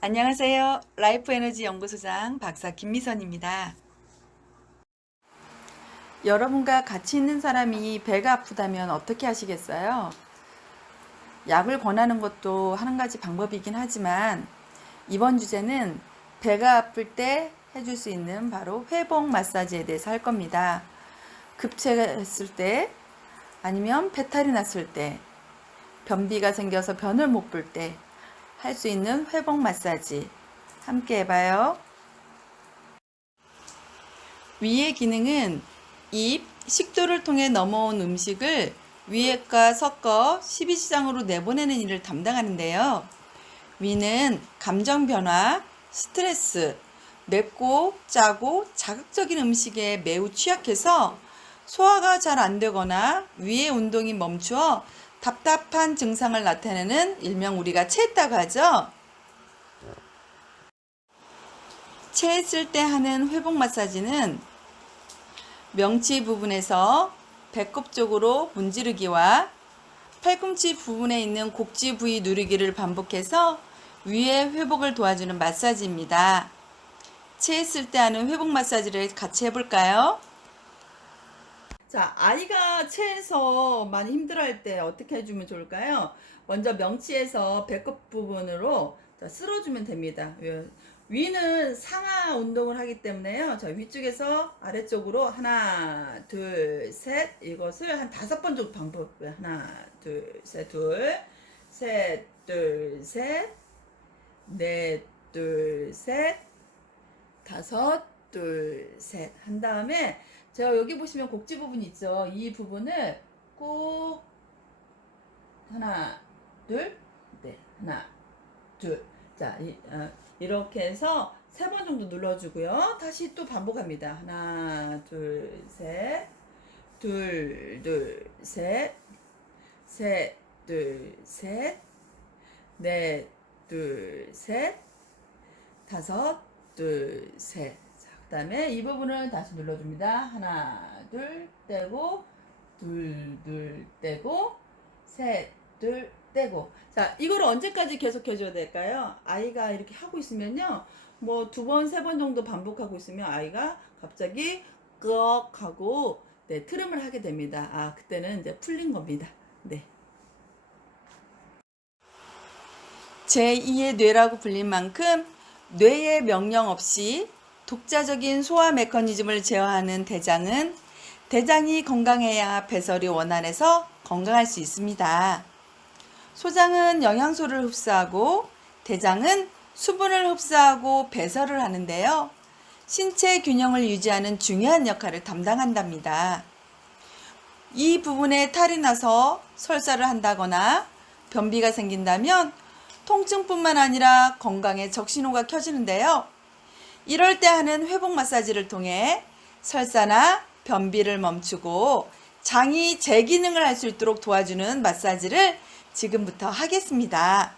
안녕하세요. 라이프 에너지 연구소장 박사 김미선입니다. 여러분과 같이 있는 사람이 배가 아프다면 어떻게 하시겠어요? 약을 권하는 것도 한 가지 방법이긴 하지만 이번 주제는 배가 아플 때 해줄 수 있는 바로 회복 마사지에 대해서 할 겁니다. 급체했을 때 아니면 배탈이 났을 때 변비가 생겨서 변을 못 볼 때 할 수 있는 회복 마사지 함께 해봐요. 위의 기능은 입, 식도를 통해 넘어온 음식을 위액과 섞어 십이지장으로 내보내는 일을 담당하는데요. 위는 감정 변화, 스트레스, 맵고 짜고 자극적인 음식에 매우 취약해서 소화가 잘 안 되거나 위의 운동이 멈추어 답답한 증상을 나타내는 일명 우리가 체했다고 하죠. 체했을 때 하는 회복 마사지는 명치 부분에서 배꼽 쪽으로 문지르기와 팔꿈치 부분에 있는 곡지 부위 누르기를 반복해서 위의 회복을 도와주는 마사지입니다. 체했을 때 하는 회복 마사지를 같이 해볼까요? 자, 아이가 체해서 많이 힘들어할 때 어떻게 해주면 좋을까요? 먼저 명치에서 배꼽 부분으로 쓸어주면 됩니다. 위는 상하 운동을 하기 때문에요. 자, 위쪽에서 아래쪽으로 하나, 둘, 셋 이것을 한 5번 정도 반복. 하나, 둘, 셋, 둘, 셋, 둘, 셋, 넷, 둘, 셋, 다섯, 둘, 셋 한 다음에 제가 여기 보시면 곡지 부분 있죠. 이 부분을 꼭 하나, 둘, 네, 하나, 둘. 자, 이렇게 해서 3번 정도 눌러주고요. 다시 또 반복합니다. 하나, 둘, 셋, 둘, 둘, 셋, 셋, 둘, 셋, 넷, 둘, 셋, 다섯, 둘, 셋. 자, 그 다음에 이 부분을 다시 눌러줍니다. 하나, 둘, 떼고, 둘, 둘, 떼고, 셋, 둘, 떼고. 자, 이걸 언제까지 계속 해줘야 될까요? 아이가 이렇게 하고 있으면요. 뭐 2번, 3번 정도 반복하고 있으면 아이가 갑자기 끄억 하고, 네, 트름을 하게 됩니다. 아, 그때는 이제 풀린 겁니다. 네. 제2의 뇌라고 불린 만큼 뇌의 명령 없이 독자적인 소화 메커니즘을 제어하는 대장은 대장이 건강해야 배설이 원활해서 건강할 수 있습니다. 소장은 영양소를 흡수하고 대장은 수분을 흡수하고 배설을 하는데요. 신체 균형을 유지하는 중요한 역할을 담당한답니다. 이 부분에 탈이 나서 설사를 한다거나 변비가 생긴다면 통증뿐만 아니라 건강에 적신호가 켜지는데요. 이럴 때 하는 회복 마사지를 통해 설사나 변비를 멈추고 장이 재기능을 할 수 있도록 도와주는 마사지를 지금부터 하겠습니다.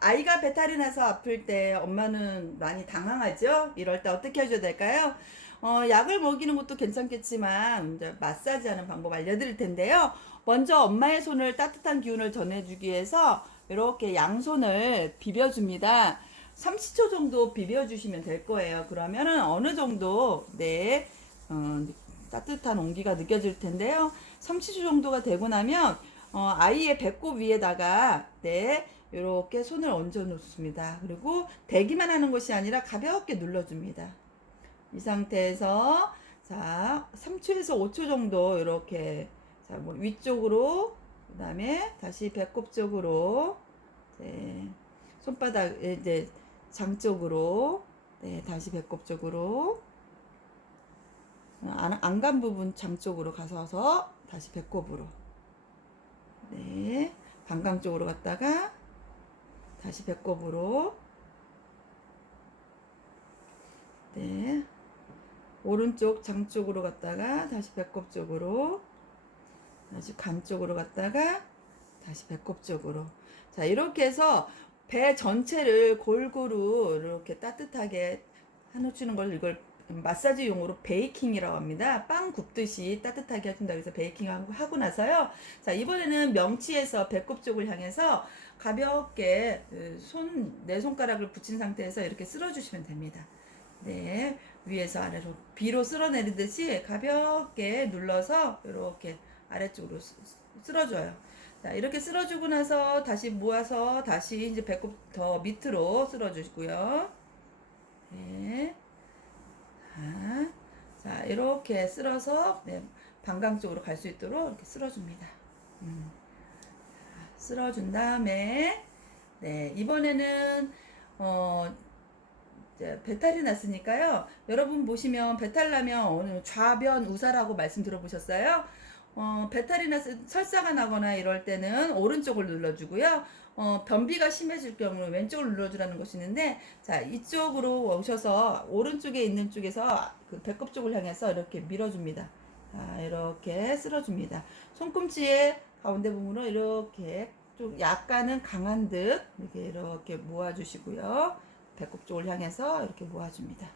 아이가 배탈이 나서 아플 때 엄마는 많이 당황하죠? 이럴 때 어떻게 해줘야 될까요? 약을 먹이는 것도 괜찮겠지만 이제 마사지하는 방법 알려드릴 텐데요. 먼저 엄마의 손을 따뜻한 기운을 전해주기 위해서 이렇게 양손을 비벼줍니다. 30초 정도 비벼주시면 될 거예요. 그러면은 어느 정도 네 따뜻한 온기가 느껴질 텐데요. 30초 정도가 되고 나면 아이의 배꼽 위에다가 네 이렇게 손을 얹어 놓습니다. 그리고 대기만 하는 것이 아니라 가볍게 눌러줍니다. 이 상태에서 자 3초에서 5초 정도 이렇게 자, 뭐 위쪽으로 그 다음에 다시 배꼽 쪽으로 네, 손바닥 이제 장 쪽으로 네, 다시 배꼽 쪽으로 안간 부분 장 쪽으로 가서 다시 배꼽으로 네 방광 쪽으로 갔다가 다시 배꼽으로 네 오른쪽 장 쪽으로 갔다가 다시 배꼽 쪽으로 다시 간 쪽으로 갔다가 다시 배꼽 쪽으로 자 이렇게 해서 배 전체를 골고루 이렇게 따뜻하게 해놓주는 걸 이걸 마사지용으로 베이킹이라고 합니다. 빵 굽듯이 따뜻하게 해준다. 그래서 베이킹 하고 나서요. 자, 이번에는 명치에서 배꼽 쪽을 향해서 가볍게 네 손가락을 붙인 상태에서 이렇게 쓸어주시면 됩니다. 네, 위에서 아래로 비로 쓸어내리듯이 가볍게 눌러서 이렇게 아래쪽으로 쓸어줘요. 자, 이렇게 쓸어주고 나서 다시 모아서 다시 이제 배꼽 더 밑으로 쓸어주시고요. 네. 자, 이렇게 쓸어서 네, 방광 쪽으로 갈 수 있도록 이렇게 쓸어줍니다. 쓸어준 다음에 네, 이번에는 이제 배탈이 났으니까요. 여러분 보시면 배탈 나면 어느 좌변 우사라고 말씀 들어보셨어요? 배탈이 나서 설사가 나거나 이럴 때는 오른쪽을 눌러주고요. 변비가 심해질 경우 왼쪽을 눌러주라는 것이 있는데, 자, 이쪽으로 오셔서 오른쪽에 있는 쪽에서 그 배꼽 쪽을 향해서 이렇게 밀어줍니다. 자, 이렇게 쓸어줍니다. 손꿈치의 가운데 부분으로 이렇게 좀 약간은 강한 듯 이렇게 모아주시고요. 배꼽 쪽을 향해서 이렇게 모아줍니다.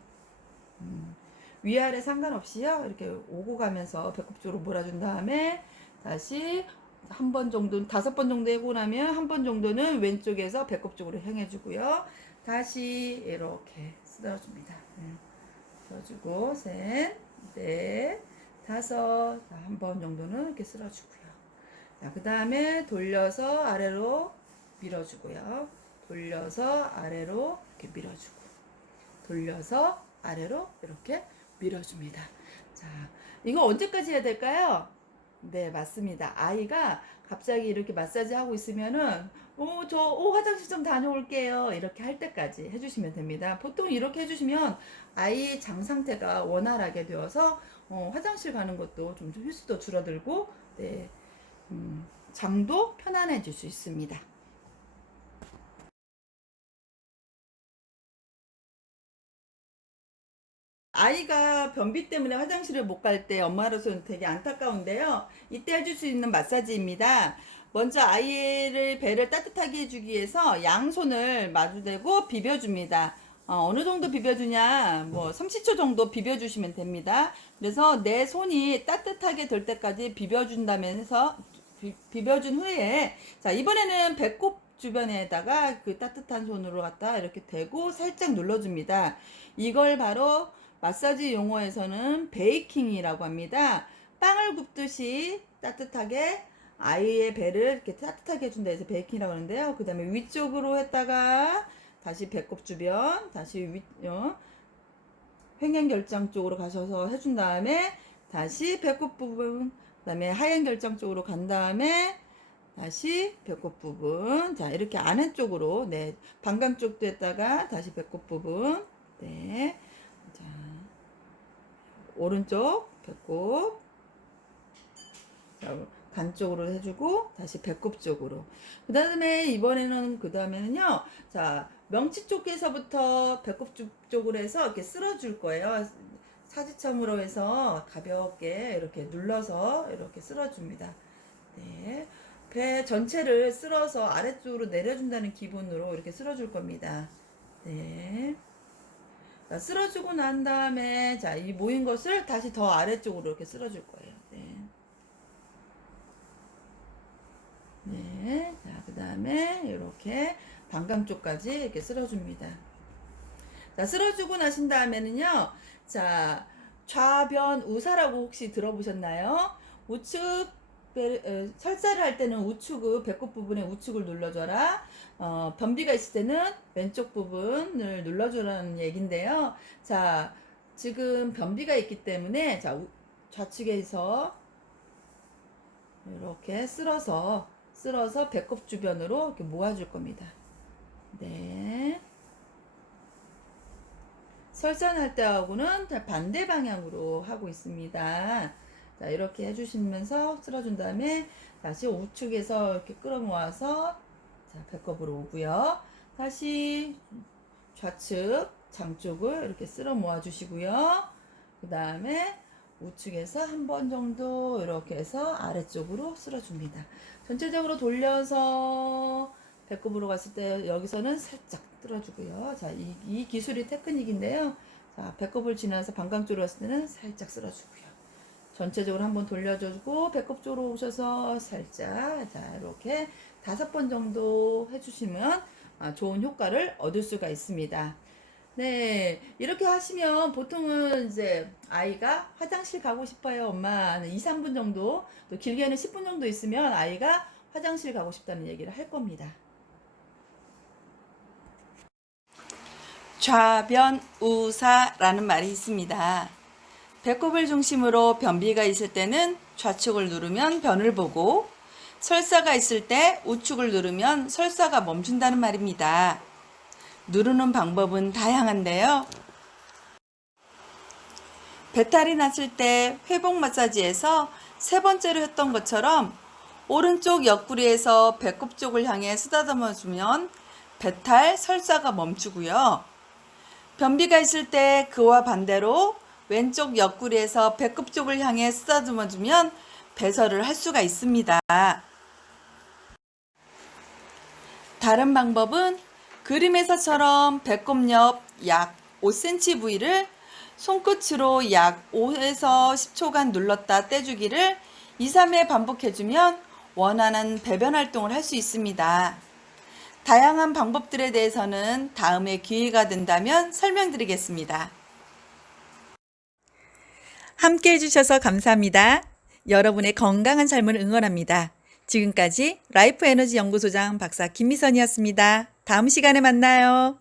위아래 상관없이요. 이렇게 오고 가면서 배꼽 쪽으로 몰아준 다음에 다시 한 번 정도, 5번 정도 해고 나면 한 번 정도는 왼쪽에서 배꼽 쪽으로 향해주고요. 다시 이렇게 쓸어줍니다. 쓸어주고, 셋, 넷, 다섯, 한 번 정도는 이렇게 쓸어주고요. 자, 그 다음에 돌려서 아래로 밀어주고요. 돌려서 아래로 이렇게 밀어주고, 돌려서 아래로 이렇게 밀어줍니다. 자, 이거 언제까지 해야 될까요? 네, 맞습니다. 아이가 갑자기 이렇게 마사지 하고 있으면은, 화장실 좀 다녀올게요. 이렇게 할 때까지 해주시면 됩니다. 보통 이렇게 해주시면 아이 장 상태가 원활하게 되어서, 화장실 가는 것도 좀 횟수도 줄어들고, 네, 장도 편안해질 수 있습니다. 아이가 변비 때문에 화장실을 못 갈 때 엄마로서는 되게 안타까운데요. 이때 해줄 수 있는 마사지입니다. 먼저 아이를 배를 따뜻하게 해주기 위해서 양손을 마주대고 비벼줍니다. 어느 정도 비벼주냐, 뭐 30초 정도 비벼주시면 됩니다. 그래서 내 손이 따뜻하게 될 때까지 비벼준다면서 비벼준 후에, 자, 이번에는 배꼽 주변에다가 그 따뜻한 손으로 갖다 이렇게 대고 살짝 눌러줍니다. 이걸 바로 마사지 용어에서는 베이킹이라고 합니다. 빵을 굽듯이 따뜻하게 아이의 배를 이렇게 따뜻하게 해준다 해서 베이킹이라고 하는데요. 그 다음에 위쪽으로 했다가 다시 배꼽 주변, 다시 횡행결장 쪽으로 가셔서 해준 다음에 다시 배꼽 부분, 그 다음에 하행결장 쪽으로 간 다음에 다시 배꼽 부분, 자, 이렇게 아래쪽으로, 네, 방광 쪽도 했다가 다시 배꼽 부분, 네, 자, 오른쪽 배꼽, 자, 간 쪽으로 해주고 다시 배꼽 쪽으로. 그 다음에는요, 자, 명치 쪽에서부터 배꼽 쪽으로 해서 이렇게 쓸어줄 거예요. 사지참으로 해서 가볍게 이렇게 눌러서 이렇게 쓸어줍니다. 네. 배 전체를 쓸어서 아래쪽으로 내려준다는 기분으로 이렇게 쓸어줄 겁니다. 네. 자, 쓸어주고 난 다음에, 자, 이 모인 것을 다시 더 아래쪽으로 이렇게 쓸어줄 거예요. 네. 네. 자, 그 다음에 이렇게 방광 쪽까지 이렇게 쓸어줍니다. 자, 쓸어주고 나신 다음에는요, 자, 좌변 우사라고 혹시 들어보셨나요? 우측, 설사를 할 때는 우측을, 배꼽 부분에 우측을 눌러줘라. 변비가 있을 때는 왼쪽 부분을 눌러주라는 얘긴데요. 자, 지금 변비가 있기 때문에, 자, 좌측에서 이렇게 쓸어서 배꼽 주변으로 이렇게 모아줄 겁니다. 네. 설산할 때하고는 반대 방향으로 하고 있습니다. 자, 이렇게 해주시면서 쓸어준 다음에 다시 우측에서 이렇게 끌어모아서 자, 배꼽으로 오고요. 다시 좌측 장 쪽을 이렇게 쓸어 모아 주시고요. 그 다음에 우측에서 한 번 정도 이렇게 해서 아래쪽으로 쓸어줍니다. 전체적으로 돌려서 배꼽으로 갔을 때 여기서는 살짝 들어주고요. 자, 이 기술이 테크닉인데요. 자, 배꼽을 지나서 방광 쪽으로 왔을 때는 살짝 쓸어주고요. 전체적으로 한번 돌려주고 배꼽 쪽으로 오셔서 살짝 자 이렇게 5번 정도 해주시면 좋은 효과를 얻을 수가 있습니다. 네, 이렇게 하시면 보통은 이제 아이가 화장실 가고 싶어요, 엄마. 2, 3분 정도, 또 길게는 10분 정도 있으면 아이가 화장실 가고 싶다는 얘기를 할 겁니다. 좌변우사라는 말이 있습니다. 배꼽을 중심으로 변비가 있을 때는 좌측을 누르면 변을 보고 설사가 있을 때 우측을 누르면 설사가 멈춘다는 말입니다. 누르는 방법은 다양한데요. 배탈이 났을 때 회복 마사지에서 3번째로 했던 것처럼 오른쪽 옆구리에서 배꼽 쪽을 향해 쓰다듬어 주면 배탈, 설사가 멈추고요. 변비가 있을 때 그와 반대로 왼쪽 옆구리에서 배꼽 쪽을 향해 쓰다듬어 주면 배설을 할 수가 있습니다. 다른 방법은 그림에서처럼 배꼽 옆 약 5cm 부위를 손끝으로 약 5에서 10초간 눌렀다 떼주기를 2, 3회 반복해주면 원하는 배변 활동을 할 수 있습니다. 다양한 방법들에 대해서는 다음에 기회가 된다면 설명드리겠습니다. 함께 해주셔서 감사합니다. 여러분의 건강한 삶을 응원합니다. 지금까지 라이프 에너지 연구소장 박사 김미선이었습니다. 다음 시간에 만나요.